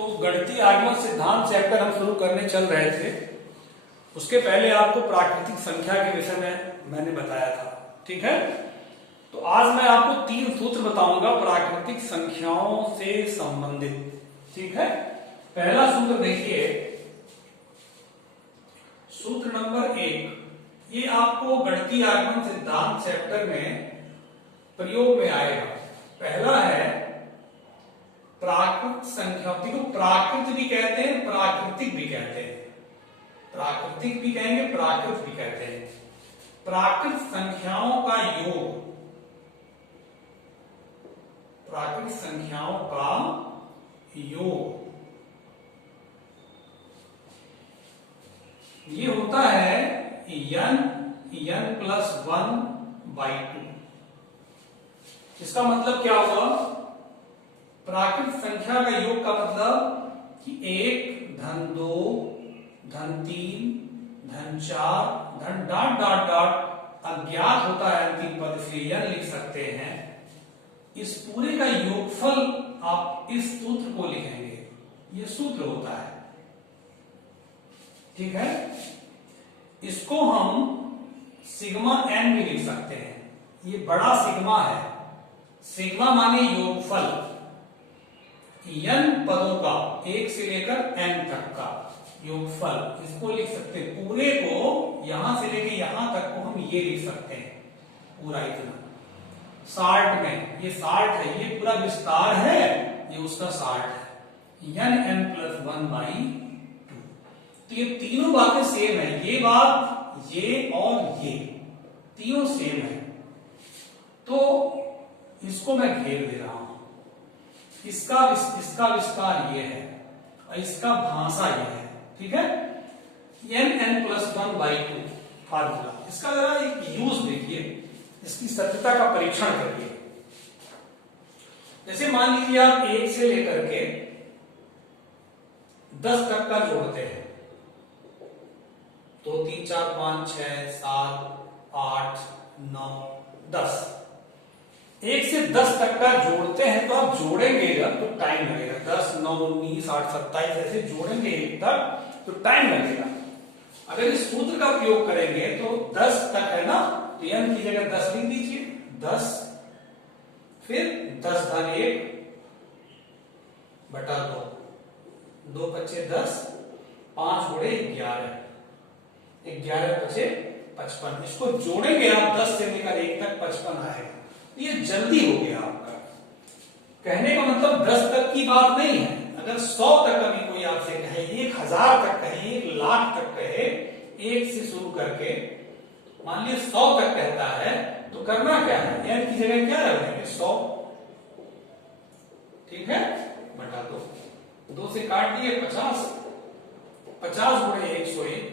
तो गणितीय आगमन सिद्धांत चैप्टर हम शुरू करने चल रहे थे। उसके पहले आपको प्राकृतिक संख्या के विषय में मैंने बताया था, ठीक है। तो आज मैं आपको 3 सूत्र बताऊंगा प्राकृतिक संख्याओं से संबंधित, ठीक है। पहला सूत्र देखिए, सूत्र नंबर 1, ये आपको गणितीय आगमन सिद्धांत चैप्टर में प्रयोग में आएगा। पहला है प्राकृत संख्या। देखो, प्राकृत भी कहते हैं, प्राकृतिक भी कहते हैं, प्राकृतिक भी कहेंगे, प्राकृत भी कहते हैं। प्राकृत संख्याओं का योग, प्राकृत संख्याओं का योग ये होता है n प्लस 1/2। इसका मतलब क्या हुआ? प्राकृत संख्या का योग का मतलब कि 1 धन 2 धन 3 धन 4 धन डॉट डॉट डॉट अज्ञात होता है अंतिम पद, इसलिए n लिख सकते हैं। इस पूरे का योगफल आप इस सूत्र को लिखेंगे, ये सूत्र होता है, ठीक है। इसको हम सिग्मा n भी लिख सकते हैं। ये बड़ा सिग्मा है, सिग्मा माने योगफल, n पदों का 1 से लेकर n तक का योगफल, इसको लिख सकते हैं। पूरे को यहां से लेकर यहां तक को हम ये लिख सकते हैं, पूरा इतना 60 में, ये 60 है, ये पूरा विस्तार है, ये उसका 60 है, n प्लस 1/2। तो ये तीनों बातें सेम है, ये बात, ये और ये तीनों सेम है। तो इसको मैं घेर दे रहा हूं, इसका विस्तार ये है और इसका भाषा ये है, ठीक है। n प्लस 1/2 फार्मूला, इसका जरा एक यूज देखिए, इसकी सत्यता का परीक्षण करिए। जैसे मान लीजिए आप 1 से लेकर के 10 तक का जोड़ते हैं, 2 3 4 5 6 7 8 9 10, 1 से 10 तक का जोड़ते हैं तो आप जोड़ेंगे तो टाइम लगेगा। 10 9 19 8 27 ऐसे जोड़ेंगे 1 तक तो टाइम लगेगा। अगर इस सूत्र का प्रयोग करेंगे तो 10 तक है ना, तो n की जगह 10 लिख दीजिए, 10 फिर 10 धन 1 बटा 2, 2 पच्चे 10, 5 गुणे 11, 11 पचे 55। इसको जोड़ेंगे आप 10 से लेकर 1 तक 55 आएगा। ये जल्दी हो गया आपका। कहने का मतलब 10 तक की बात नहीं है। अगर 100 तक अभी कोई आपसे कहे, 1000 तक कहे, 1 लाख तक कहे, 1 से शुरू करके मान लीजिए 100 तक कहता है, तो करना क्या है, n की जगह क्या रख देंगे 100, ठीक है, बटा 2, 2 से काट दिए 50, 50 गुणे 101,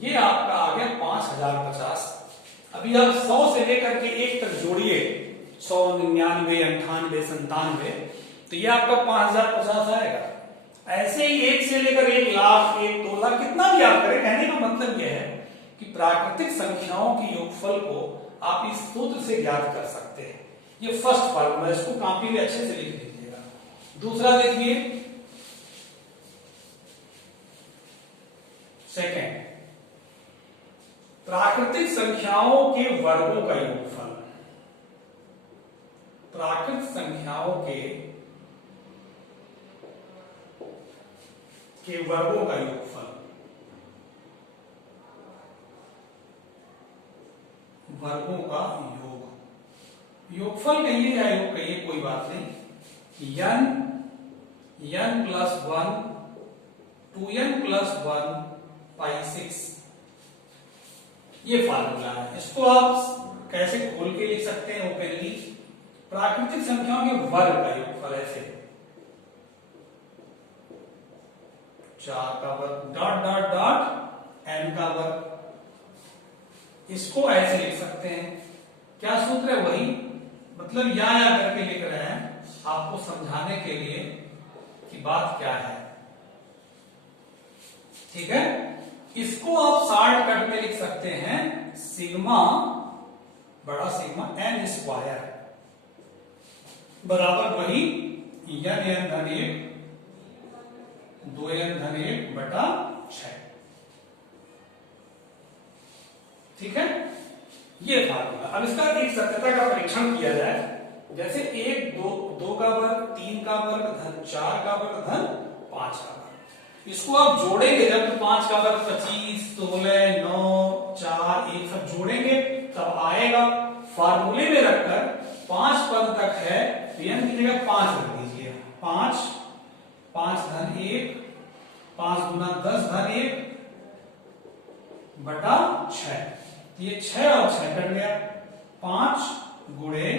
ये आपका आ गया 5050। अभी आप 100 से लेकर के 1 तक जोड़िए, 100 99 98 97, तो ये आपका 5050 आएगा। ऐसे ही 1 से लेकर 1 लाख 1 2 लाख कितना भी आप करें, कहने का मतलब यह है कि प्राकृतिक संख्याओं की योगफल को आप इस सूत्र से ज्ञात कर सकते हैं। ये फर्स्ट फार्मूला, इसको कॉपी में अच्छे से लिख दीजिएगा। दूसरा देखिए, सेकंड, प्राकृतिक संख्याओं के वर्गों का योगफल, प्राकृतिक संख्याओं के वर्गों का योगफल, वर्गों का योग, योगफल कहिए या योग कहिए कोई बात नहीं। n प्लस 1 2n प्लस 1/6, ये फार्मूला है। इसको आप कैसे खोल के लिख सकते हैं ओपनली, प्राकृतिक संख्याओं के वर्ग का योगफल ऐसे 4 का वर्ग डॉट डॉट डॉट n का वर्ग, इसको ऐसे लिख सकते हैं। क्या सूत्र है? वही, मतलब या करके लिख रहे हैं आपको समझाने के लिए कि बात क्या है, ठीक है। इसको आप शॉर्टकट में लिख सकते हैं, सिग्मा बड़ा सिग्मा n स्क्वायर बराबर वही n धन 1 2n-1/6। ठीक है, ये फार्मूला। अब इसका एक सत्यता का परीक्षण किया जाए। जैसे 1 2 का वर्ग, 3 का वर्ग धन 4 का वर्ग धन 5 का वर्ग, इसको आप जोड़ेंगे जब, तो 5 का वर्ग 25, 16, 9, 4, 1 सब जोड़ेंगे तब आएगा। फार्मूले में रखकर 5 पद तक है तो n की जगह 5 रख दीजिए। 5 5 धन 1, 5 गुना 10 धन 1/6। ये 6 और 6 कट गया। 5 गुणे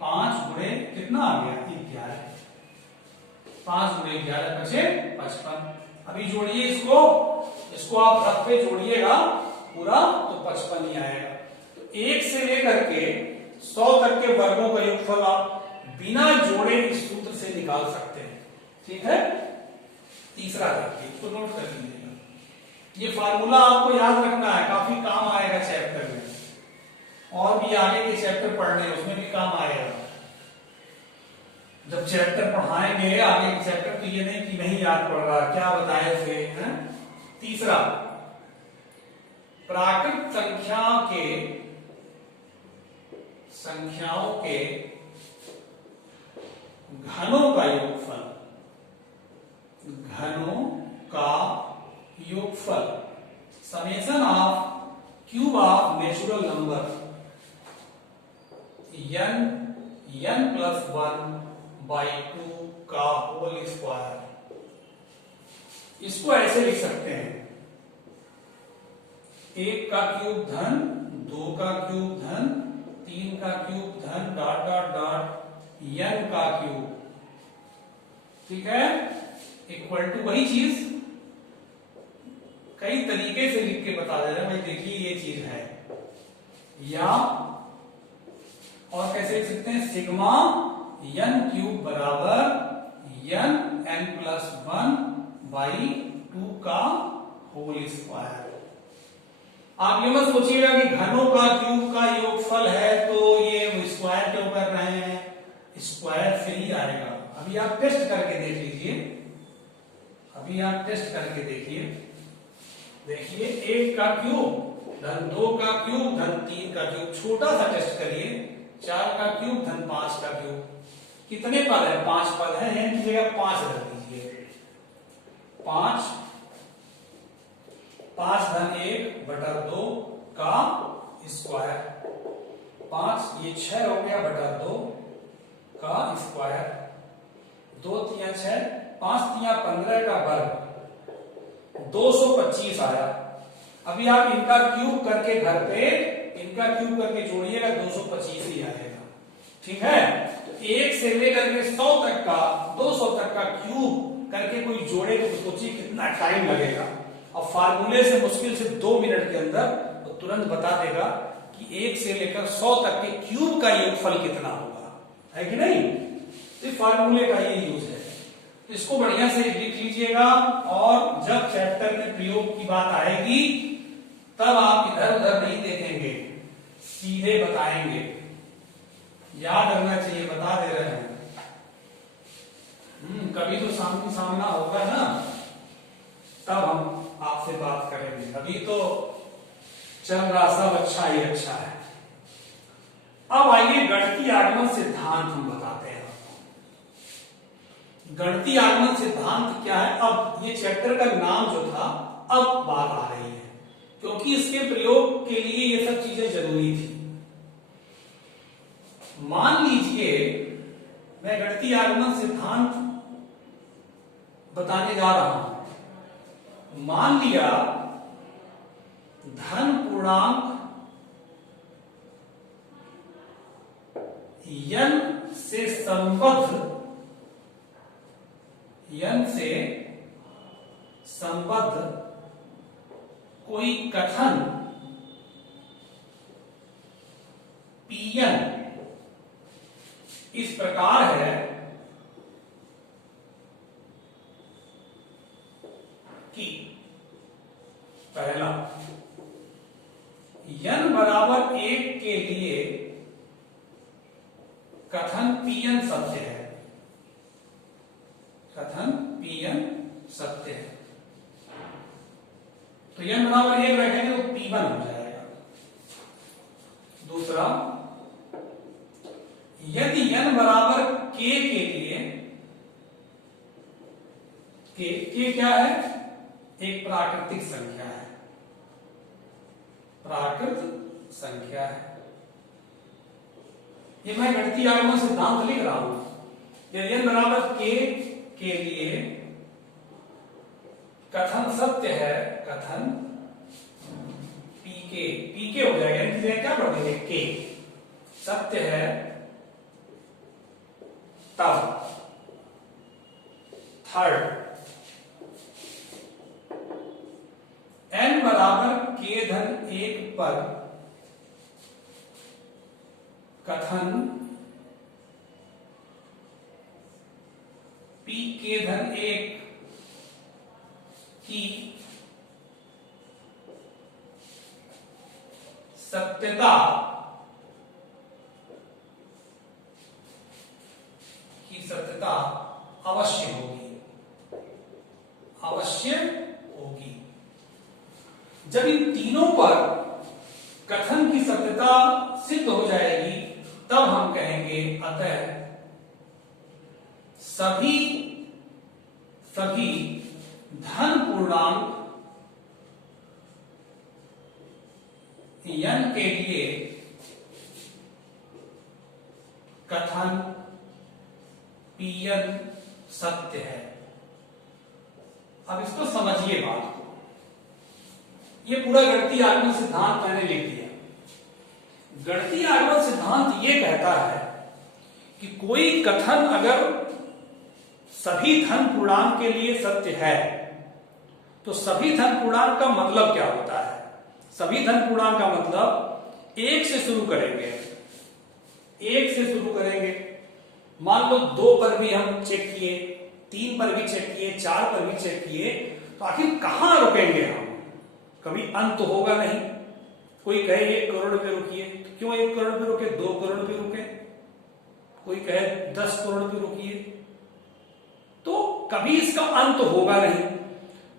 5 गुणे कितना आ गया 11। 5 गुणे 11 बचे 55। अभी जोड़िए इसको आप रफ पे जोड़िएगा पूरा तो 55 ही आएगा। तो 1 से लेकर के 100 तक के वर्गों का योगफल आप बिना जोड़े इस सूत्र से निकाल सकते हैं। ठीक है, तीसरा देखिए, इसको नोट कर लीजिएगा। ये फार्मूला आपको याद रखना है, काफी काम आएगा चैप्टर में, और भी आगे के चैप्टर पढ़ने हैं उसमें भी काम आएगा। जब चैप्टर पढ़ाएंगे आगे के चैप्टर तो ये नहीं कि नहीं याद पड़ रहा, क्या बताए थे। तीसरा, प्राकृत संख्याओं के घनों का योगफल, घनों का योगफल, summation of cube of natural number n+1/2 का होल स्क्वायर। इसको ऐसे लिख सकते हैं, 1 का क्यूब धन 2 का क्यूब धन 3 का क्यूब धन ... n का क्यूब। ठीक है, इक्वल टू वही चीज कई तरीके से लिख के बता दे रहे हैं भाई, देखिए ये चीज है। या और कैसे लिख सकते हैं, सिग्मा n क्यूब बराबर n+1/2 का होल स्क्वायर। आप ये मत सोचिएगा कि घनों का क्यूब का योगफल है तो ये स्क्वायर क्यों कर रहे हैं, स्क्वायर से ही आएगा। अभी आप टेस्ट करके देख लीजिए, अभी आप टेस्ट करके देखिए। 1 का क्यूब धन 2 का क्यूब धन 3 का क्यूब, छोटा सा टेस्ट करिए। 4 का क्यूब धन 5 का क्यूब, कितने पद है, 5 पद है, n की जगह 5 रख दीजिए। 5 धन 1/2 का स्क्वायर, 5 ये 6 हो गया बटा 2 का स्क्वायर। 2 तिया 6, 5 तिया 15 का वर्ग, 225 आया। अभी आप इनका क्यूब करके घर पे इनका क्यूब करके जोड़िएगा, 225 ही आएगा। ठीक है, तो 1 से लेकर के 100 तक का, 200 तक का क्यूब करके कोई जोड़ेगा तो सोचिए कितना टाइम लगेगा। और फार्मूले से मुश्किल से 2 मिनट के अंदर वो तुरंत बता देगा कि 1 से लेकर 100 तक के क्यूब का योगफल कितना होगा, है कि नहीं। तो फार्मूले का ये यूज है, इसको बढ़िया से लिख लीजिएगा। और जब चैप्टर में प्रयोग की बात आएगी तब आप इधर उधर नहीं देखेंगे, सीधे बताएंगे। याद रखना चाहिए, बता दे रहे हैं। कभी तो सामना होगा ना, तब हम आपसे बात करेंगे। अभी तो चल रहा सब अच्छा ही अच्छा है। अब आइए गणितीय आगमन सिद्धांत हम बताते हैं आपको। गणितीय आगमन सिद्धांत क्या है, अब ये चैप्टर का नाम जो था अब बात आ रही है, क्योंकि इसके प्रयोग के लिए ये सब चीजें जरूरी थी। मान लीजिए मैं गणितीय आगमन सिद्धांत बताने जा रहा हूं। मान लिया धन पूर्णांक n से संबद्ध कोई कथन Pn इस प्रकार है कि पहला, n बराबर 1 के लिए कथन Pn सत्य है, कथन Pn सत्य है। तो n बराबर 1 रखेंगे तो P1 हो जाएगा। दूसरा, यदि n बराबर k के लिए, k क्या है? एक प्राकृतिक संख्या है, प्राकृत संख्या है। ये मैं गणितीय आगमन सिद्धांत लिख रहा हूं। यदि n बराबर k के लिए कथन सत्य है, कथन pk हो जाएगा, n की जगह क्या पढ़ देंगे? k सत्य है, तब थर्ड, n बराबर k धन 1 पर कथन pk धन 1 की सत्यता अवश्य होगी, अवश्य होगी। जब इन तीनों पर कथन की सत्यता सिद्ध हो जाएगी तब हम कहेंगे अतः सभी धन पूर्णांक n के लिए कथन Pn सत्य है। अब इसको समझिए बात को। ये पूरा गणितीय आगमन सिद्धांत मैंने लिख दिया। गणितीय आगमन सिद्धांत ये कहता है कि कोई कथन अगर सभी धन पूर्णांक के लिए सत्य है तो सभी धन पूर्णांक का मतलब क्या होता है? सभी धन पूर्णांक का मतलब 1 से शुरू करेंगे, 1 से शुरू करेंगे। मान लो 2 पर भी हम चेक किए, 3 पर भी चेक किए, 4 पर भी चेक किए, तो आखिर कहां रुकेंगे हम? कभी अंत तो होगा नहीं। कोई कहे 1 करोड़ पे रुकिए, तो क्यों 1 करोड़ पे रुके? 2 करोड़ पे रुके। कोई कहे 10 करोड़ पे रुकिए, तो कभी इसका अंत होगा नहीं।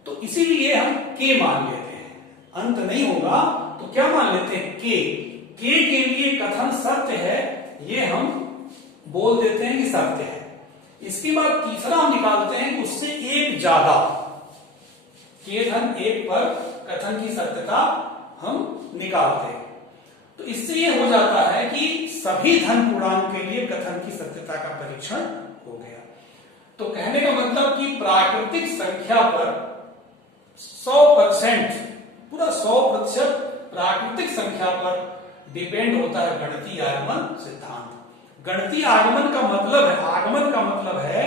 तो इसीलिए हम के मान लेते हैं। अंत नहीं होगा तो क्या मान लेते हैं? के के लिए कथन सत्य है, ये हम बोल देते हैं कि सत्य है। इसके बाद तीसरा हम निकालते हैं उससे एक ज्यादा, के धन 1 पर कथन की सत्यता हम निकालते हैं। तो इससे यह हो जाता है कि सभी धन पूर्णांक के लिए कथन की सत्यता का परीक्षण हो गया। तो कहने का मतलब कि प्राकृतिक संख्या पर 100%, पूरा 100% प्राकृतिक संख्या पर डिपेंड होता है गणितीय आगमन सिद्धांत। गणितीय आगमन का मतलब है, आगमन का मतलब है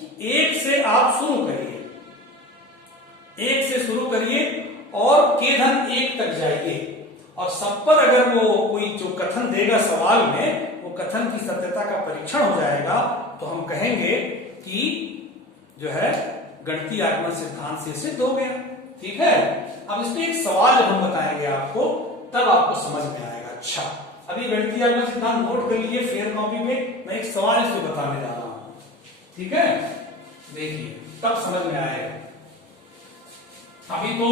कि 1 से आप शुरू करिए, 1 से शुरू करिए और के धन 1 तक जाइए, और सब पर अगर वो कोई जो कथन देगा सवाल में, वो कथन की सत्यता का परीक्षण हो जाएगा, तो हम कहेंगे कि जो है गणितीय आगमन सिद्धांत से सिद्ध हो गया। ठीक है। अब इसमें एक सवाल जब हम बताएंगे आपको, तब आपको समझ में आएगा। अच्छा, अभी गणितीय आगमन सिद्धांत नोट कर लिए फेयर कॉपी में, मैं एक सवाल इसको बताने जा रहा हूं। ठीक है, देखिए तब समझ में आएगा। अभी तो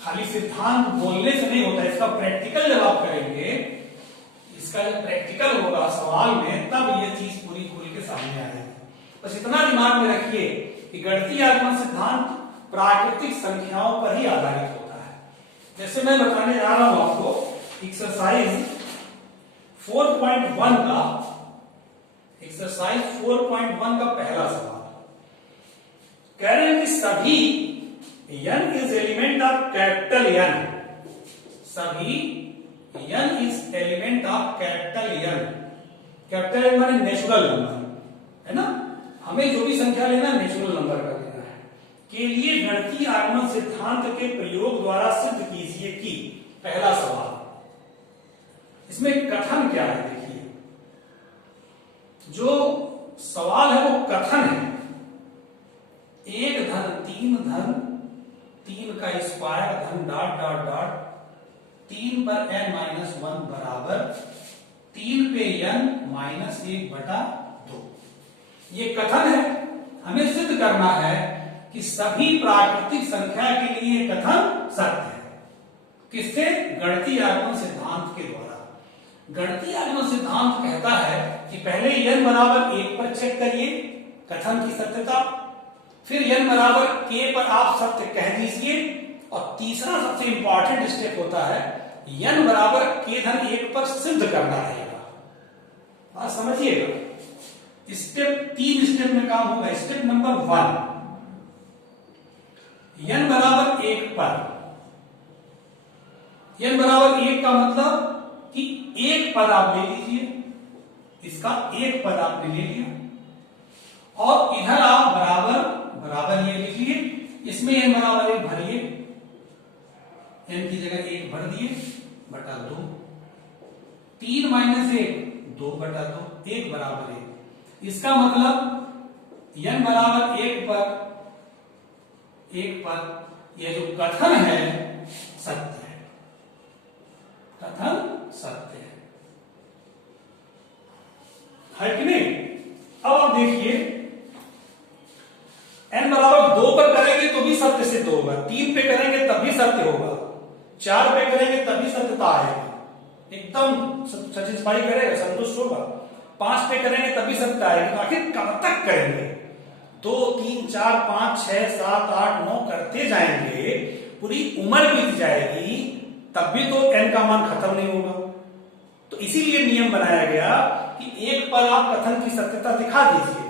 खाली सिद्धांत बोलने से नहीं होता, इसका प्रैक्टिकल जब आप करेंगे, इसका जब प्रैक्टिकल होगा सवाल में, तब ये चीज पूरी खुल के सामने आएगी। बस इतना दिमाग में रखिए कि गणितीय आगमन सिद्धांत प्राकृतिक संख्याओं पर ही आधारित होता है। जैसे मैं बताने जा रहा हूं आपको एक्सरसाइज 4.1 का, एक्सरसाइज 4.1 का पहला सवाल कह रहे हैं कि सभी n is element of capital N, सभी n is element of capital N। Capital N माने नेचुरल नंबर है ना, हमें जो भी संख्या लेना है नेचुरल नंबर का लेना है, के लिए गणितीय आगमन सिद्धांत के प्रयोग द्वारा सिद्ध कीजिए कि, पहला सवाल। इसमें कथन क्या है? देखिए, जो सवाल है वो कथन है, 1 धन 3 धन 3 का स्क्वायर धन डॉट डॉट डॉट 3 पर n-1 बराबर 3 पे n -1/2। ये कथन है, हमें सिद्ध करना है कि सभी प्राकृतिक संख्या के लिए कथन सत्य है। किससे? गणितीय आगमन सिद्धांत के द्वारा। गणितीय आगमन सिद्धांत कहता है कि पहले n बराबर 1 पर चेक करिए कथन की सत्यता, फिर n बराबर k पर आप सत्य कह दीजिए, और तीसरा सबसे इंपॉर्टेंट स्टेप होता है n बराबर k-1 पर सिद्ध करना रहेगा। बात समझिएगा। स्टेप 3 स्टेप में काम होगा। स्टेप नंबर 1, n बराबर 1 पर, n बराबर 1 का मतलब कि एक पद आप ले लीजिए, इसका एक पद आपने ले लिया, और इधर आप बराबर बराबर ले लीजिए, इसमें n बराबर 1 भरिए, n की जगह 1 भर दिए, बटा 2, 3 माइनस 1 2 बटा 2, 1 बराबर 1। इसका मतलब n बराबर 1 पर यह जो कथन है सत्य है, कथन सत्य है कि नहीं? अब आप देखिए, n बराबर 2 पर करेंगे तो भी सत्य सिद्ध होगा, 3 पे करेंगे तब भी सत्य होगा, 4 पे करेंगे तब भी सत्यता आएगा, एकदम सेटिस्फाई करेगा, संतुष्ट होगा। 5 पे करेंगे तब भी सत्य आएगा। आखिर कब तक करेंगे? 2 3 4 5 6 7 8 9 करते जाएंगे, पूरी उम्र बीत जाएगी, तब भी तो n का मान खत्म नहीं होगा। तो इसीलिए नियम बनाया गया कि एक पर आप कथन की सत्यता दिखा दीजिए,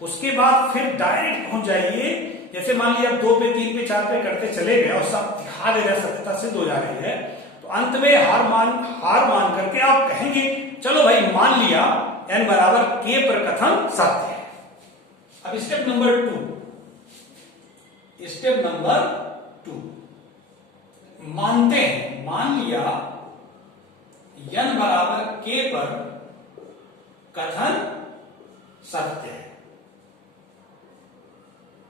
उसके बाद फिर डायरेक्ट पहुंच जाइए। जैसे मान लिया आप 2 पे 3 पे 4 पे करते चले गए और सब दिखा दे रहे, सत्यता सिद्ध हो जा रही है, तो अंत में हार मान करके आप कहेंगे चलो भाई मान लिया n बराबर k पर कथन सत्य है। अब स्टेप नंबर 2 मानते हैं, मान लिया n बराबर k पर कथन सत्य है।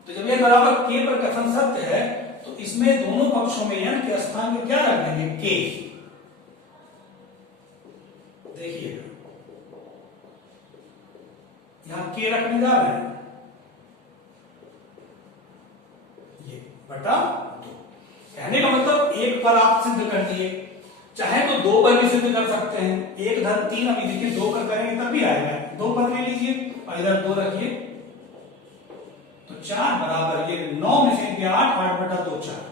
तो जब n बराबर k पर कथन सत्य है तो इसमें दोनों पक्षों में n के स्थान में क्या रख देंगे? k। देखिए यहां k रखने जा रहे हैं, ये बटा 2। कहने का मतलब 1 पर आप सिद्ध कर दिए, चाहे तो 2 पर भी सिद्ध कर सकते हैं। 1 धन 3, अभी देखिए 2 पर करेंगे तब भी आएगा, 2 पर ले लीजिए और इधर 2 रखिए, तो 4 बराबर ये 9 में से 8, 8 बटा 2 4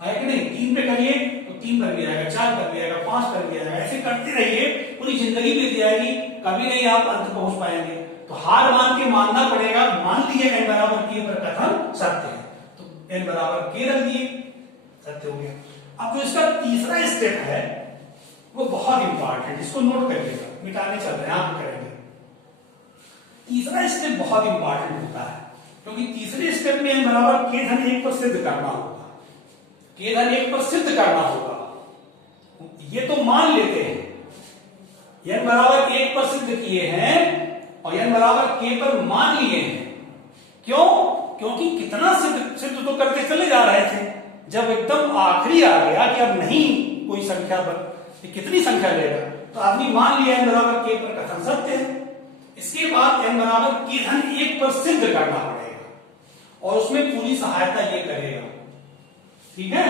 आए कि नहीं? 3 पे करिए तो 3 पर भी आएगा, 4 पर भी आएगा, 5 पर भी आएगा, ऐसे करते रहिए, पूरी जिंदगी बीत जाएगी, कभी नहीं आप अंत पहुंच पाएंगे। तो हार मान के मानना पड़ेगा। मान लीजिए n बराबर k पर कथन सत्य है, तो n बराबर k रख दिए, सत्य हो गया। अब जो इसका तीसरा स्टेप है वो बहुत इंपॉर्टेंट, इसको नोट करिएगा, मिटाने चल रहे हैं आप करेंगे। तीसरा स्टेप बहुत इंपॉर्टेंट होता है, क्योंकि तीसरे स्टेप में n बराबर k-1 पर सिद्ध करना होगा, k-1 पर सिद्ध करना होगा। ये तो मान लेते हैं n बराबर 1 पर सिद्ध किए हैं और n बराबर k पर मान लिए हैं। क्यों? क्योंकि कितना सिद्ध तो करते चले जा रहे थे, जब एकदम आखिरी आ गया कि अब नहीं कोई संख्या पर कितनी संख्या लेगा, तो आदमी मान लिया n बराबर k पर कथन सत्य है। इसके बाद n बराबर k-1 पर सिद्ध करना पड़ेगा और उसमें पूरी सहायता ये करेगा। ठीक है?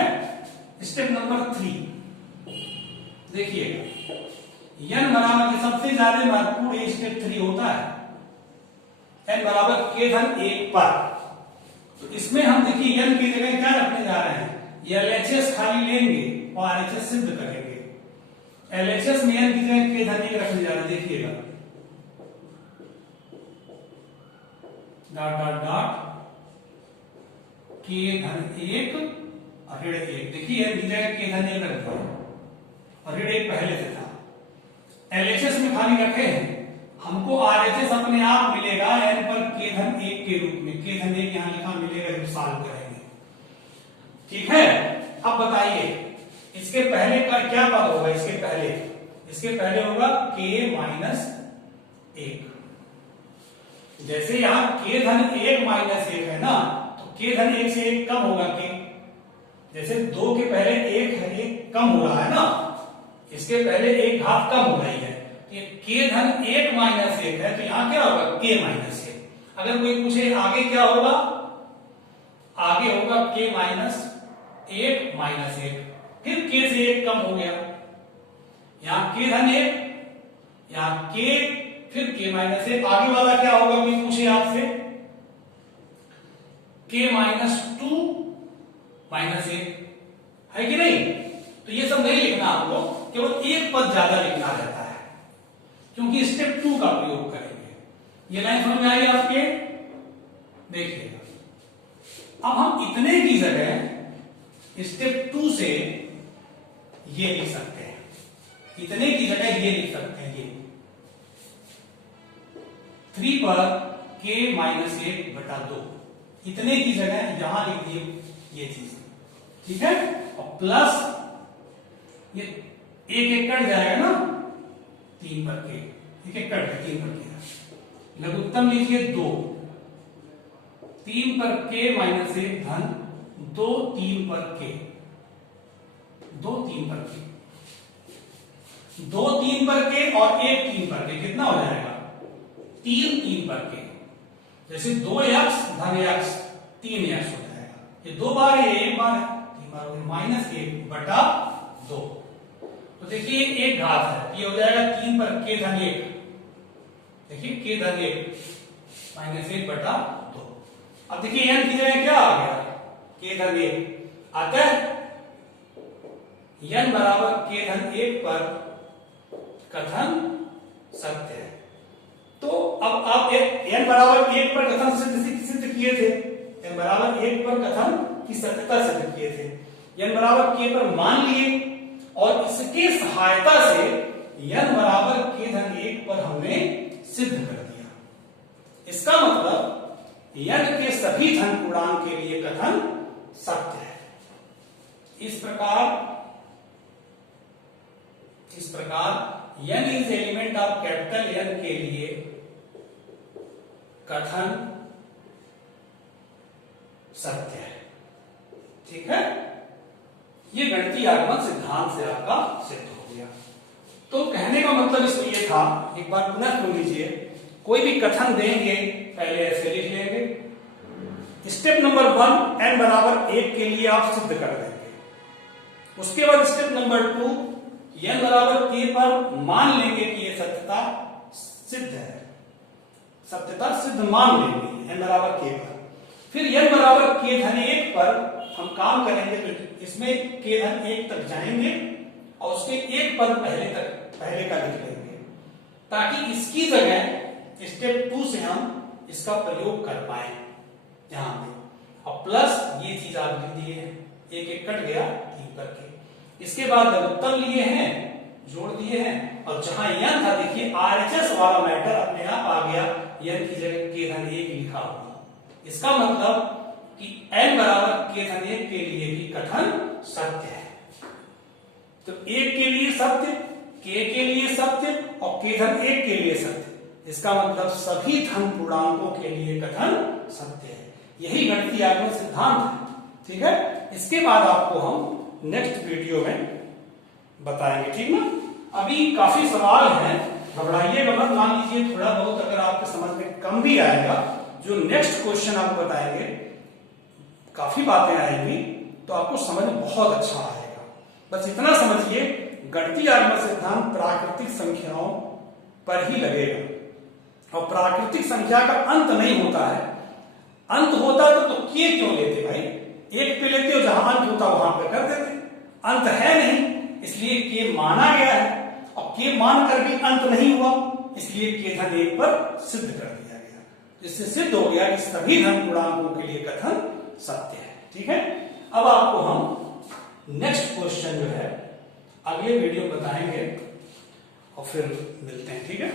स्टेप नंबर 3 देखिएगा, n बराबर सबसे ज्यादा महत्वपूर्ण स्टेप 3 होता है, n बराबर k-1 पर। तो इसमें हम देखिए n की जगह क्या रखने जा रहे हैं? LHS खाली लेंगे और RHS सिद्ध करेंगे। LHS में n की जगह k-1 रखने जा रहे हैं, देखिएगा डॉट डॉट डॉट k-1 और ऋण 1। देखिए n की जगह k-1 रख दिया और ऋण 1 पहले से था। LHS में खाली रखे हैं, हमको RHS अपने आप मिलेगा n पर k-1 के रूप में, k-1 यहां लिखा मिलेगा जब सॉल्व करेंगे। ठीक है? अब बताइए इसके पहले का क्या पद होगा? इसके पहले होगा k-1। जैसे यहां k-1 है ना, तो k-1 से 1 कम होगा k। जैसे 2 के पहले 1 है, 1 कम हो रहा है ना, इसके पहले 1 घात कम हो रही है, k-1 है, तो यहां क्या होगा? k-1। अगर कोई पूछे आगे क्या होगा, आगे होगा k माइनस 1 माइनस 1, फिर k से 1 कम हो गया, यहां k धन 1, यहां k, फिर k माइनस 1, आगे वाला क्या होगा कोई पूछे आपसे, k माइनस 2 माइनस 1, है कि नहीं। तो ये सब नहीं लिखना आपको, केवल एक पद ज्यादा लिखना रहता है, क्योंकि स्टेप 2 का प्रयोग करेंगे। ये लाइन समझ में आई आपके, देखिएगा। अब हम इतने की जगह स्टेप 2 से ये लिख सकते हैं, इतने की जगह ये लिख सकते हैं, ये 3 पर k माइनस 1 बटा 2, इतने की जगह यहां लिख दिए ये चीज, ठीक है। और प्लस ये एक कट जाएगा ना, 3 पर k, एक कट है, 3 पर k, लघुत्तम लीजिए 2, 3 पर k माइनस 1 धन 2 3 पर k, 2 3 पर k, 2 3 पर k और 1 3 पर k, कितना हो जाएगा 3 3 पर k, जैसे 2x धन x 3x हो जाएगा, ये 2 बार है, ये 1 बार है, 3 बार हो गया, माइनस 1 बटा 2। तो देखिए एक घात है, ये हो जाएगा 3 पर k धन 1, देखिए k धन 1 माइनस 1 बटा 2। अब देखिए n की जगह क्या आ गया, k धन 1, अतः n बराबर k धन 1 पर कथन सत्य है। तो अब आप n बराबर 1 पर कथन सिद्ध किए थे, n बराबर 1 पर कथन की सत्यता सिद्ध किए थे, n बराबर k पर मान लिए और इसके सहायता से n बराबर k धन 1 पर हमने सिद्ध कर दिया। इसका मतलब n के सभी धन पूर्णांक के लिए कथन सत्य है। इस प्रकार n is element of capital N के लिए कथन सत्य है, ठीक है। ये गणितीय आगमन सिद्धांत से आपका सिद्ध हो गया। तो कहने का मतलब इसमें यह था, एक बार पुनः सुन लीजिए, कोई भी कथन देंगे पहले ऐसे लिख लेंगे, स्टेप नंबर 1 n बराबर 1 के लिए आप सिद्ध कर देंगे, उसके बाद स्टेप नंबर 2 n बराबर k पर मान लेंगे कि ये सत्यता सिद्ध है, सत्यता सिद्ध मान लेंगे n बराबर k पर, फिर n बराबर k धन 1 पर हम काम करेंगे, तो इसमें k धन 1 तक जाएंगे और उसके एक पद पहले का लिख लेंगे, ताकि इसकी जगह स्टेप 2 से हम इसका प्रयोग कर पाए यहां पे। और प्लस ये चीज आप लिख दिए हैं, एक कट गया 3 करके, इसके बाद लघुत्तम लिए हैं, जोड़ दिए हैं, और जहां n था देखिए RHS वाला मैटर अपने आप आ गया, n की जगह k धन 1 लिखा होगा। इसका मतलब कि n बराबर k धन 1 के लिए भी कथन सत्य है। तो 1 के लिए सत्य, k के लिए सत्य और k धन 1 के लिए सत्य, इसका मतलब सभी धन पूर्णांकों के लिए कथन सत्य है। यही गणितीय आगमन सिद्धांत है, ठीक है। इसके बाद आपको हम नेक्स्ट वीडियो में बताएंगे, ठीक ना। अभी काफी सवाल हैं, घबराइएगा मत, मान लीजिए थोड़ा बहुत अगर आपके समझ में कम भी आएगा, जो नेक्स्ट क्वेश्चन आपको बताएंगे काफी बातें आएंगी, तो आपको समझ में बहुत अच्छा आएगा। बस इतना समझिए, गणितीय आगमन सिद्धांत प्राकृतिक संख्याओं पर ही लगेगा, और प्राकृतिक संख्या का अंत नहीं होता है। अंत होता तो k क्यों लेते भाई, 1 पे लेते हो, जहां अंत होता वहां पे कर देते, अंत है नहीं इसलिए k माना गया है, और k मान कर भी अंत नहीं हुआ इसलिए k धन 1 पर सिद्ध कर दिया गया। इससे सिद्ध हो गया कि सभी धन पूर्णांकों के लिए कथन सत्य है, ठीक है। अब आपको हम नेक्स्ट क्वेश्चन जो है अगले वीडियो बताएंगे और फिर मिलते हैं, ठीक है।